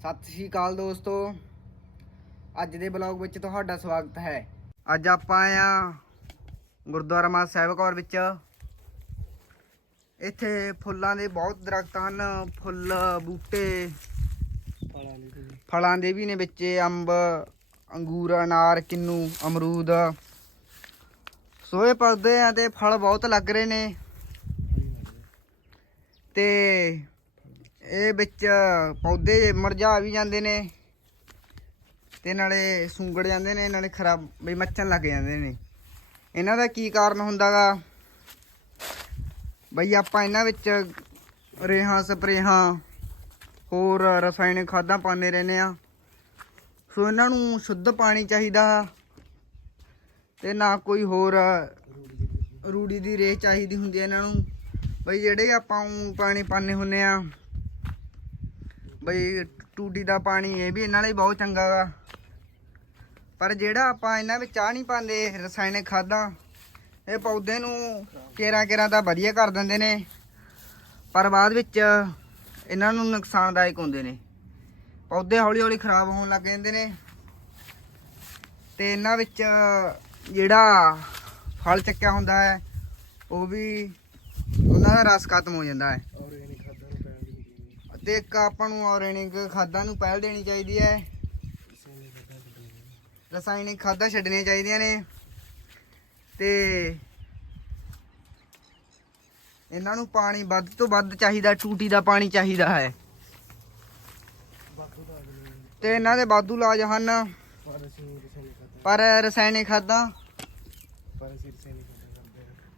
ਸਤਿ ਸ਼੍ਰੀ ਅਕਾਲ ਦੋਸਤੋ। ਅੱਜ ਦੇ ਬਲੌਗ ਵਿੱਚ ਤੁਹਾਡਾ ਸਵਾਗਤ ਹੈ। ਅੱਜ ਆਪਾਂ ਆਏ ਆ ਗੁਰਦੁਆਰਾ ਮਾਤਾ ਸਾਹਿਬ ਕੌਰ ਵਿੱਚ। ਇੱਥੇ ਫੁੱਲਾਂ ਦੇ ਬਹੁਤ ਦਰਖਤ ਹਨ। ਫੁੱਲ, ਬੂਟੇ, ਫਲਾਂ ਦੇ ਵੀ ਨੇ ਵਿੱਚ ਅੰਬ, ਅੰਗੂਰ, ਅਨਾਰ, ਕਿੰਨੂ, ਅਮਰੂਦ। ਸੋ ਇਹ ਪੌਦੇ ਆ ਤੇ ਫਲ ਬਹੁਤ ਲੱਗ ਰਹੇ ਨੇ। ਤੇ ਇਹ ਵਿੱਚ ਪੌਦੇ ਮਰਝਾ ਵੀ ਜਾਂਦੇ ਨੇ ਤੇ ਨਾਲੇ ਸੁੰਗੜ ਜਾਂਦੇ ਨੇ, ਨਾਲੇ ਖਰਾਬ ਬਈ ਮੱਚਣ ਲੱਗ ਜਾਂਦੇ ਨੇ। ਇਹਨਾਂ ਦਾ ਕੀ ਕਾਰਨ ਹੁੰਦਾਗਾ? ਬਈ ਆਪਾਂ ਇਹਨਾਂ ਵਿੱਚ ਰੇਹਾਂ, ਸਪਰੇਹਾਂ, ਹੋਰ ਰਸਾਇਣਿਕ ਖਾਦਾਂ ਪਾਉਂਦੇ ਰਹਿੰਦੇ ਆ ਸੋ ਇਹਨਾਂ ਨੂੰ ਸ਼ੁੱਧ ਪਾਣੀ ਚਾਹੀਦਾ ਤੇ ਨਾ ਕੋਈ ਹੋਰ ਰੂੜੀ ਦੀ ਰੇਹ ਚਾਹੀਦੀ ਹੁੰਦੀ ਹੈ ਇਹਨਾਂ ਨੂੰ। ਬਈ ਜਿਹੜੇ ਆਪਾਂ ਪਾਣੀ ਪਾਉਂਦੇ ਹੁੰਨੇ ਆ ਬਈ ਟੂਟੀ ਦਾ ਪਾਣੀ ਇਹ ਵੀ ਇਹਨਾਂ ਲਈ ਬਹੁਤ ਚੰਗਾ ਗਾ। ਪਰ ਜਿਹੜਾ ਆਪਾਂ ਇਹਨਾਂ ਵਿੱਚ ਚਾਹ ਨਹੀਂ ਪਾਉਂਦੇ, ਰਸਾਇਣਿਕ ਖਾਦਾਂ, ਇਹ ਪੌਦੇ ਨੂੰ ਕੇਰਾ ਕੇਰਾ ਦਾ ਵਧੀਆ ਕਰ ਦਿੰਦੇ ਨੇ। ਪਰ ਬਾਅਦ ਵਿੱਚ ਇਹਨਾਂ ਨੂੰ ਨੁਕਸਾਨਦਾਇਕ ਹੁੰਦੇ ਨੇ। ਪੌਦੇ ਹੌਲੀ ਹੌਲੀ ਖਰਾਬ ਹੋਣ ਲੱਗ ਜਾਂਦੇ ਨੇ। ਤੇ ਇਹਨਾਂ ਵਿੱਚ ਜਿਹੜਾ ਫਲ ਚੱਕਿਆ ਹੁੰਦਾ ਹੈ, ਉਹ ਵੀ ਉਹਨਾਂ ਦਾ ਰਸ ਖਤਮ ਹੋ ਜਾਂਦਾ ਹੈ। ਤੇ ਇੱਕ ਆਪਾਂ ਨੂੰ ਆਰਗੈਨਿਕ ਖਾਦਾਂ ਨੂੰ ਪਹਿਲ ਦੇਣੀ ਚਾਹੀਦੀ ਹੈ। ਰਸਾਇਣਿਕ ਖਾਦਾਂ ਛੱਡਣੀਆਂ ਚਾਹੀਦੀਆਂ ਨੇ। ਤੇ ਇਹਨਾਂ ਨੂੰ ਪਾਣੀ ਵੱਧ ਤੋਂ ਵੱਧ ਚਾਹੀਦਾ, ਟੂਟੀ ਦਾ ਪਾਣੀ ਚਾਹੀਦਾ ਹੈ। ਤੇ ਇਹਨਾਂ ਦੇ ਵਾਧੂ ਇਲਾਜ ਹਨ। ਪਰ ਰਸਾਇਣਿਕ ਖਾਦਾਂ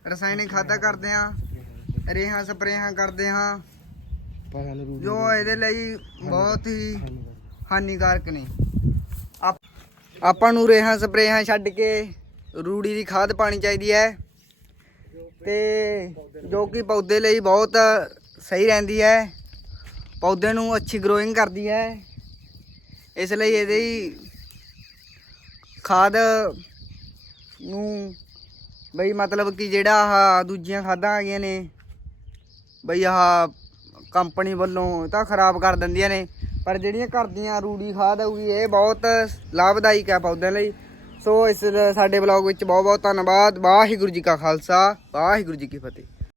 ਰਸਾਇਣਿਕ ਖਾਦਾਂ ਕਰਦੇ ਆ ਰੇਹਾਂ ਸਪਰੇਹਾਂ ਕਰਦੇ ਹਾਂ। ਜੋ ਇਹਦੇ ਲਈ ਬਹੁਤ ਹੀ ਹਾਨੀਕਾਰਕ ਨੇ। ਆਪ- ਨੂੰ ਰੇਹਾਂ ਸਪਰੇਹਾਂ ਛੱਡ ਕੇ ਰੂੜੀ ਦੀ ਖਾਦ ਪਾਣੀ ਚਾਹੀਦੀ ਹੈ। ਤੇ ਜੋ ਕਿ ਪੌਦੇ ਲਈ ਬਹੁਤ ਸਹੀ ਰਹਿੰਦੀ ਹੈ। ਪੌਦੇ ਨੂੰ ਅੱਛੀ ਗਰੋਇੰਗ ਕਰਦੀ ਹੈ। ਇਸ ਲਈ ਇਹਦੀ ਖਾਦ ਨੂੰ ਬਈ ਮਤਲਬ ਕਿ ਜਿਹੜਾ ਆਹ ਦੂਜੀਆਂ ਖਾਦਾਂ ਆ ਗਈਆਂ ਨੇ ਬਈ ਆਹ ਕੰਪਨੀ ਵੱਲੋਂ ਤਾਂ ਖਰਾਬ ਕਰ ਦਿੰਦੀਆਂ ਨੇ, ਪਰ ਜਿਹੜੀਆਂ ਘਰ ਦੀਆਂ ਰੂੜੀ ਖਾਦ ਹੋਊਗੀ ਇਹ ਬਹੁਤ ਲਾਭਦਾਇਕ ਹੈ ਪੌਦਿਆਂ ਲਈ। ਸੋ ਇਸ ਸਾਡੇ ਬਲੌਗ ਵਿੱਚ ਬਹੁਤ ਬਹੁਤ ਧੰਨਵਾਦ। ਵਾਹਿਗੁਰੂ ਜੀ ਕਾ ਖਾਲਸਾ, ਵਾਹਿਗੁਰੂ ਜੀ ਕੀ ਫਤਿਹ।